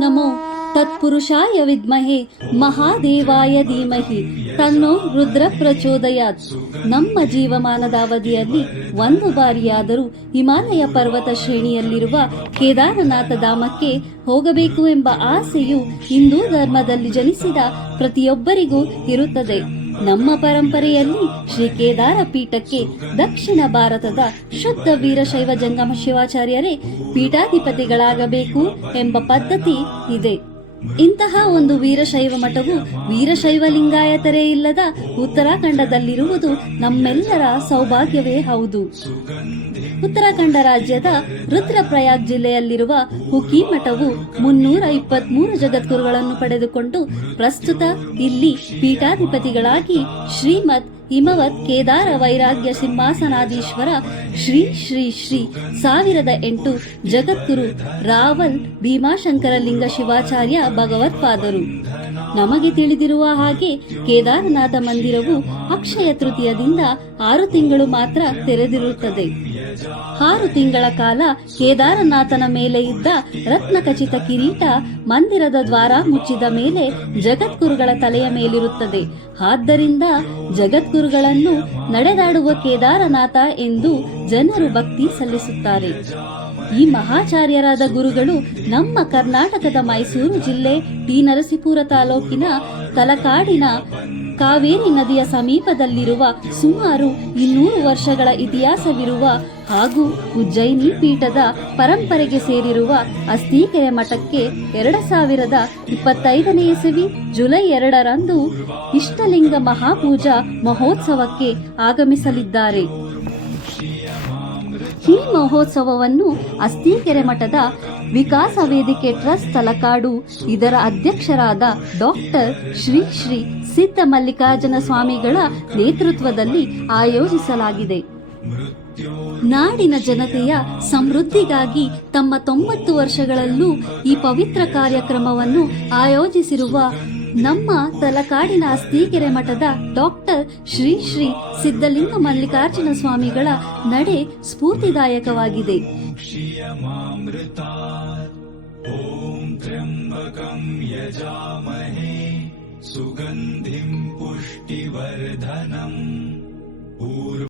ನಮೋ ತತ್ಪುರುಷಾಯ ವಿದ್ಮಹೆ ಮಹಾದೇವಾಯ ಧೀಮಹಿ ತನ್ನೋ ರುದ್ರ ಪ್ರಚೋದಯಾತ್. ನಮ್ಮ ಜೀವಮಾನದ ಅವಧಿಯಲ್ಲಿ ಒಂದು ಬಾರಿಯಾದರೂ ಹಿಮಾಲಯ ಪರ್ವತ ಶ್ರೇಣಿಯಲ್ಲಿರುವ ಕೇದಾರನಾಥ ಧಾಮಕ್ಕೆ ಹೋಗಬೇಕು ಎಂಬ ಆಸೆಯು ಹಿಂದೂ ಧರ್ಮದಲ್ಲಿ ಜನಿಸಿದ ಪ್ರತಿಯೊಬ್ಬರಿಗೂ ಇರುತ್ತದೆ. ನಮ್ಮ ಪರಂಪರೆಯಲ್ಲಿ ಶ್ರೀ ಕೇದಾರ ಪೀಠಕ್ಕೆ ದಕ್ಷಿಣ ಭಾರತದ ಶುದ್ಧ ವೀರಶೈವ ಜಂಗಮ ಶಿವಾಚಾರ್ಯರೇ ಪೀಠಾಧಿಪತಿಗಳಾಗಬೇಕು ಎಂಬ ಪದ್ಧತಿ ಇದೆ. ಇಂತಹ ಒಂದು ವೀರಶೈವ ಮಠವು ವೀರಶೈವ ಲಿಂಗಾಯತರೇ ಇಲ್ಲದ ಉತ್ತರಾಖಂಡದಲ್ಲಿರುವುದು ನಮ್ಮೆಲ್ಲರ ಸೌಭಾಗ್ಯವೇ ಹೌದು. ಉತ್ತರಾಖಂಡ ರಾಜ್ಯದ ರುದ್ರಪ್ರಯಾಗ್ ಜಿಲ್ಲೆಯಲ್ಲಿರುವ ಹುಕಿ ಮಠವು 323 ಜಗದ್ಗುರುಗಳನ್ನು ಪಡೆದುಕೊಂಡು ಪ್ರಸ್ತುತ ಇಲ್ಲಿ ಪೀಠಾಧಿಪತಿಗಳಾಗಿ ಶ್ರೀಮದ್ ಹಿಮವತ್ ಕೇದಾರ ವೈರಾಗ್ಯ ಸಿಂಹಾಸನಾಧೀಶ್ವರ ಶ್ರೀ ಶ್ರೀ ಶ್ರೀ 1008 ಜಗದ್ಗುರು ರಾವಲ್ ಭೀಮಾಶಂಕರಲಿಂಗ ಶಿವಾಚಾರ್ಯ ಭಗವತ್ಪಾದರು. ನಮಗೆ ತಿಳಿದಿರುವ ಹಾಗೆ ಕೇದಾರನಾಥ ಮಂದಿರವು ಅಕ್ಷಯ ತೃತೀಯದಿಂದ 6 ತಿಂಗಳು ಮಾತ್ರ ತೆರೆದಿರುತ್ತದೆ. 6 ತಿಂಗಳ ಕಾಲ ಕೇದಾರನಾಥನ ಮೇಲೆ ಇದ್ದ ರತ್ನಖಚಿತ ಕಿರೀಟ ಮಂದಿರದ ದ್ವಾರ ಮುಚ್ಚಿದ ಮೇಲೆ ಜಗದ್ಗುರುಗಳ ತಲೆಯ ಮೇಲಿರುತ್ತದೆ. ಆದ್ದರಿಂದ ಜಗದ್ಗುರುಗಳನ್ನು ನಡೆದಾಡುವ ಕೇದಾರನಾಥ ಎಂದು ಜನರು ಭಕ್ತಿ ಸಲ್ಲಿಸುತ್ತಾರೆ. ಈ ಮಹಾಚಾರ್ಯರಾದ ಗುರುಗಳು ನಮ್ಮ ಕರ್ನಾಟಕದ ಮೈಸೂರು ಜಿಲ್ಲೆ ಟಿ ನರಸೀಪುರ ತಾಲೂಕಿನ ತಲಕಾಡಿನ ಕಾವೇರಿ ನದಿಯ ಸಮೀಪದಲ್ಲಿರುವ ಸುಮಾರು 200 ವರ್ಷಗಳ ಇತಿಹಾಸವಿರುವ ಹಾಗೂ ಉಜ್ಜಯಿನಿ ಪೀಠದ ಪರಂಪರೆಗೆ ಸೇರಿರುವ ಅಸ್ತೀಕೆರೆ ಮಠಕ್ಕೆ 2025ನೇ ಇಸವಿ ಜುಲೈ 2ರಂದು ಇಷ್ಟಲಿಂಗ ಮಹಾಪೂಜಾ ಮಹೋತ್ಸವಕ್ಕೆ ಆಗಮಿಸಲಿದ್ದಾರೆ. ಈ ಮಹೋತ್ಸವವನ್ನು ಅಸ್ತೀಕೆರೆ ಮಠದ ವಿಕಾಸ ವೇದಿಕೆ ಟ್ರಸ್ಟ್ ತಲಕಾಡು ಇದರ ಅಧ್ಯಕ್ಷರಾದ ಡಾಕ್ಟರ್ ಶ್ರೀ ಶ್ರೀ ಸಿದ್ಧ ಮಲ್ಲಿಕಾರ್ಜುನ ಸ್ವಾಮಿಗಳ ನೇತೃತ್ವದಲ್ಲಿ ಆಯೋಜಿಸಲಾಗಿದೆ. ನಾಡಿನ ಜನತೆಯ ಸಮೃದ್ಧಿಗಾಗಿ ತಮ್ಮ 90 ವರ್ಷಗಳಲ್ಲೂ ಈ ಪವಿತ್ರ ಕಾರ್ಯಕ್ರಮವನ್ನು ಆಯೋಜಿಸಿರುವ ನಮ್ಮ ತಲಕಾಡಿನ ಅಸ್ತೀಕೆರೆ ಮಠದ ಡಾಕ್ಟರ್ ಶ್ರೀ ಶ್ರೀ ಸಿದ್ಧಲಿಂಗ ಮಲ್ಲಿಕಾರ್ಜುನ ಸ್ವಾಮಿಗಳ ನಡೆ ಸ್ಫೂರ್ತಿದಾಯಕವಾಗಿದೆ. ಸುಗಂಧಿಂ ಪುಷ್ಟಿವರ್ಧನಂ